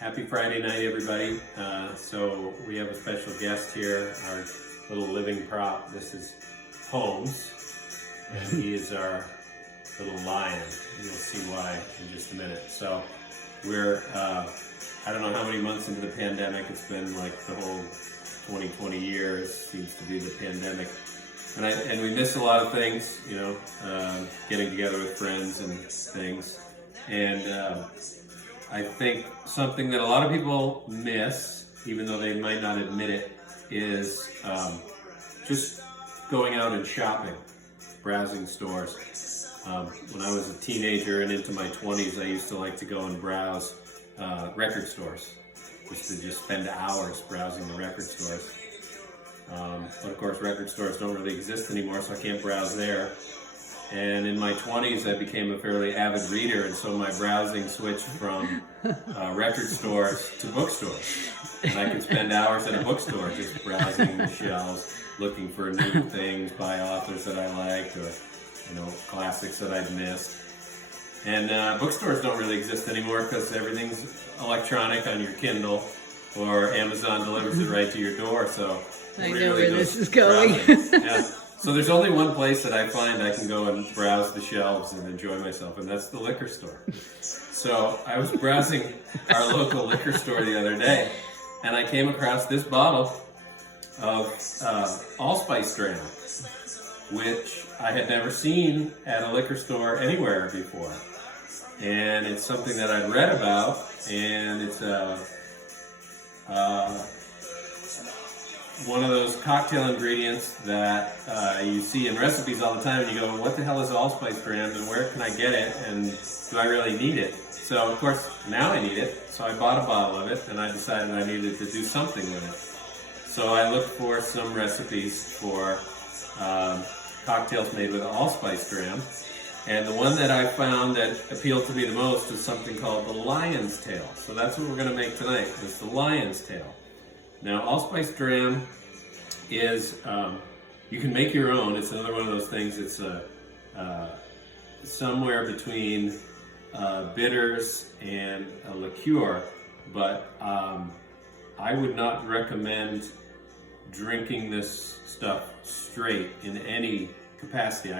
Happy Friday night, everybody. So we have a special guest here, our little living prop. This is Holmes, and he is our little lion. You'll see why in just a minute. So we're, I don't know how many months into the pandemic. It's been like the whole 20 years seems to be the pandemic. And we miss a lot of things, you know, getting together with friends and things. And I think something that a lot of people miss, even though they might not admit it, is just going out and shopping, browsing stores. When I was a teenager and into my 20s, I used to like to go and browse record stores, just spend hours browsing the record stores. But of course, record stores don't really exist anymore, so I can't browse there. And in my 20s, I became a fairly avid reader, and so my browsing switched from record stores to bookstores. And I could spend hours at a bookstore just browsing the shelves, looking for new things by authors that I liked, or classics that I'd missed. And bookstores don't really exist anymore because everything's electronic on your Kindle, or Amazon delivers it right to your door. So I know where this is going. Yeah. So there's only one place that I find I can go and browse the shelves and enjoy myself, and that's the liquor store. So I was browsing our local liquor store the other day, and I came across this bottle of allspice dram, which I had never seen at a liquor store anywhere before. And it's something that I'd read about, and it's one of those cocktail ingredients that you see in recipes all the time, and you go, what the hell is allspice dram, and where can I get it, and do I really need it? So of course now I need it, so I bought a bottle of it, and I decided I needed to do something with it. So I looked for some recipes for cocktails made with allspice dram, and the one that I found that appealed to me the most is something called the lion's tail. So that's what we're going to make tonight, is the lion's tail. Now, allspice dram is, you can make your own. It's another one of those things that's somewhere between bitters and a liqueur, but I would not recommend drinking this stuff straight in any capacity.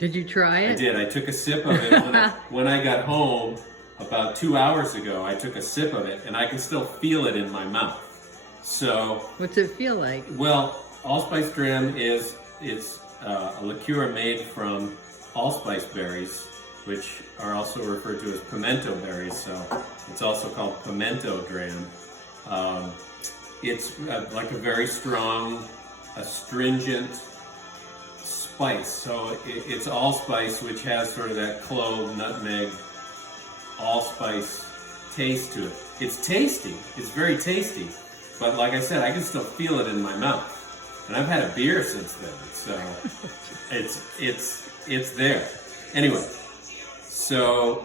Did you try it? I did. I took a sip of it when I got home about 2 hours ago. I took a sip of it, and I can still feel it in my mouth. So, what's it feel like? Well, allspice dram it's a liqueur made from allspice berries, which are also referred to as pimento berries. So it's also called pimento dram. It's like a very strong, astringent spice. So it's allspice, which has sort of that clove, nutmeg, allspice taste to it. It's tasty. It's very tasty. But like I said, I can still feel it in my mouth, and I've had a beer since then, so it's there. Anyway, so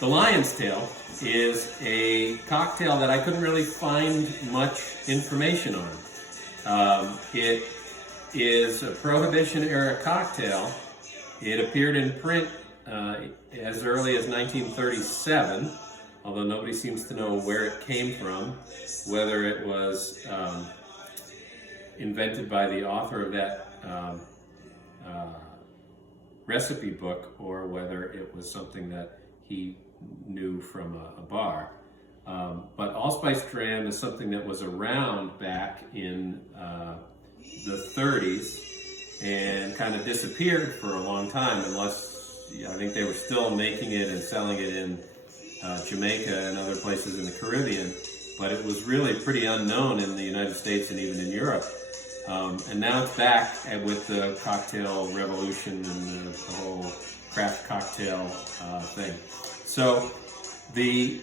the lion's tail is a cocktail that I couldn't really find much information on. It is a Prohibition-era cocktail. It appeared in print as early as 1937. Although nobody seems to know where it came from, whether it was invented by the author of that recipe book, or whether it was something that he knew from a bar. But allspice dram is something that was around back in the 30s and kind of disappeared for a long time, unless I think they were still making it and selling it in Jamaica and other places in the Caribbean, but it was really pretty unknown in the United States and even in Europe. And now it's back with the cocktail revolution and the whole craft cocktail thing. So the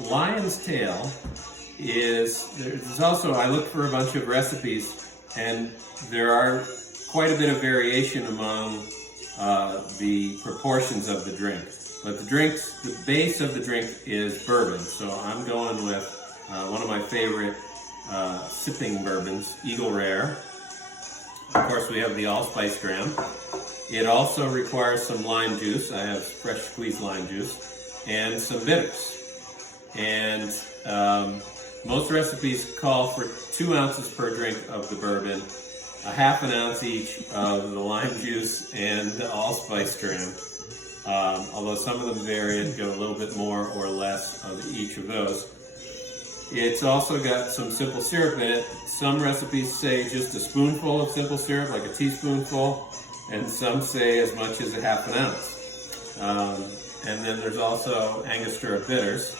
lion's tail there's also, I looked for a bunch of recipes, and there are quite a bit of variation among the proportions of the drink. But the base of the drink is bourbon. So I'm going with one of my favorite sipping bourbons, Eagle Rare. Of course, we have the allspice dram. It also requires some lime juice. I have fresh squeezed lime juice and some bitters. And most recipes call for 2 ounces per drink of the bourbon, a half an ounce each of the lime juice and the allspice dram. Although some of them vary and go a little bit more or less of each of those. It's also got some simple syrup in it. Some recipes say just a spoonful of simple syrup, like a teaspoonful, and some say as much as a half an ounce. And then there's also Angostura bitters.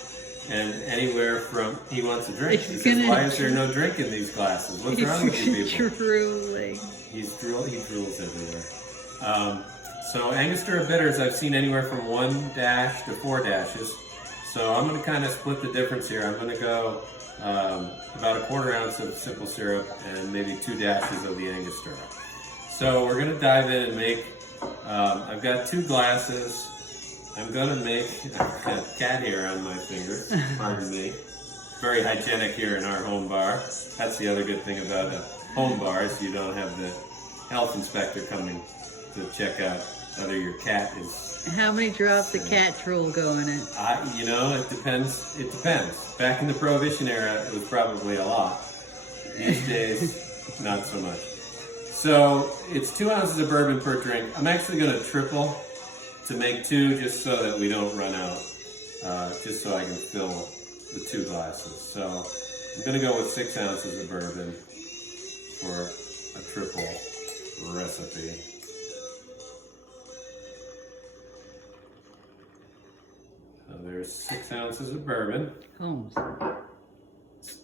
And anywhere from, he wants a drink. He says, why is there no drink in these glasses? What's wrong with you people? Drooling. He drools everywhere. So Angostura bitters, I've seen anywhere from 1 dash to 4 dashes. So I'm going to kind of split the difference here. I'm going to go about a 1/4 ounce of simple syrup and maybe 2 dashes of the Angostura. So we're going to dive in and make, I've got 2 glasses. I'm going to make, I've got cat hair on my finger, pardon me. Very hygienic here in our home bar. That's the other good thing about a home bar is you don't have the health inspector coming to check out whether your cat is. How many drops of cat drool go in it? You know, it depends. It depends. Back in the Prohibition era, it was probably a lot. These days, not so much. So it's 2 ounces of bourbon per drink. I'm actually going to triple to make 2 just so that we don't run out. Just so I can fill the 2 glasses. So I'm going to go with 6 ounces of bourbon for a triple recipe. So there's 6 ounces of bourbon. Holmes.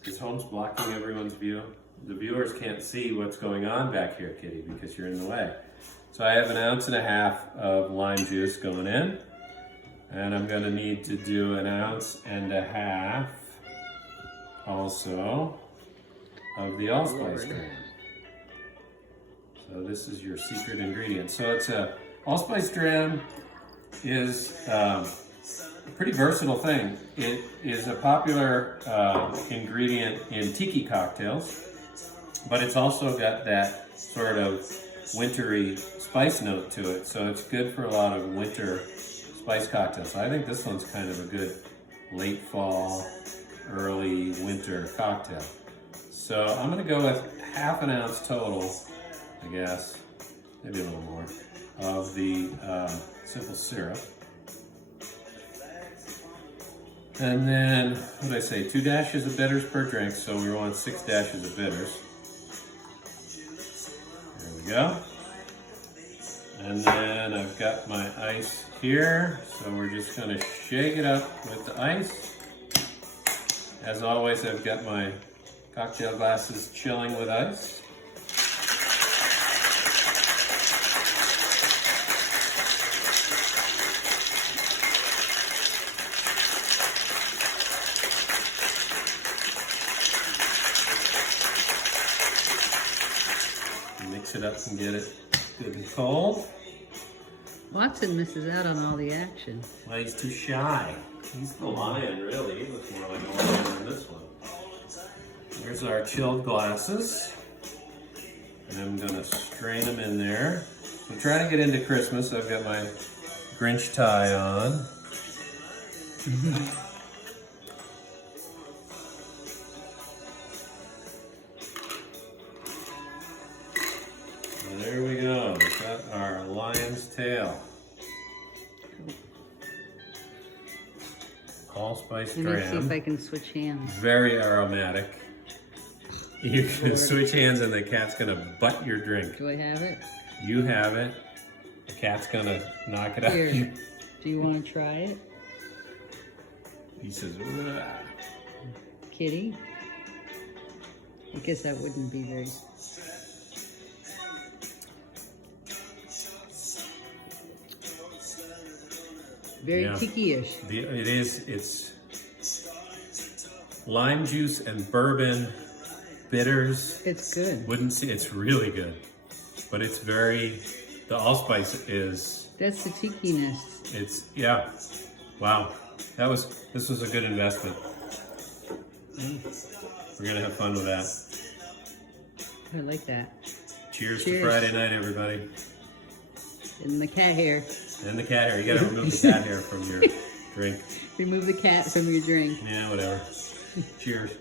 Is Holmes blocking everyone's view? The viewers can't see what's going on back here, Kitty, because you're in the way. So I have 1.5 ounces of lime juice going in. And I'm going to need to do 1.5 ounces also of the allspice dram. So this is your secret ingredient. So it's allspice dram is a pretty versatile thing. It is a popular ingredient in tiki cocktails, but it's also got that sort of wintry spice note to it. So it's good for a lot of winter spice cocktails. So I think this one's kind of a good late fall, early winter cocktail. So I'm going to go with 1/2 ounce total, I guess, maybe a little more, of the simple syrup. And then, what did I say, 2 dashes of bitters per drink, so we want 6 dashes of bitters. There we go. And then I've got my ice here, so we're just going to shake it up with the ice. As always, I've got my cocktail glasses chilling with ice. Mix it up and get it good and cold. Watson misses out on all the action. Well, he's too shy. He's the lion, really. He looks more like a lion than this one. Here's our chilled glasses. And I'm going to strain them in there. I'm trying to get into Christmas. I've got my Grinch tie on. There we go. We've got our lion's tail. Allspice Let me see if dram. I can switch hands. Very aromatic. You can switch hands and the cat's gonna butt your drink. Do I have it? You have it. The cat's gonna knock it out. Here. Do you want to try it? He says, "Ugh." Kitty? I guess that wouldn't be very... Very Yeah. tiki-ish. It's lime juice and bourbon, bitters. It's good. Wouldn't see, it's really good. But it's very, the allspice is, That's the tiki-ness. it's, yeah. Wow. This was a good investment. We're gonna have fun with that. I like that. Cheers to Cheers. Friday night, everybody. And the cat hair. And the cat hair. You gotta remove the cat hair from your Drink. Remove the cat from your drink. Yeah, whatever. Cheers.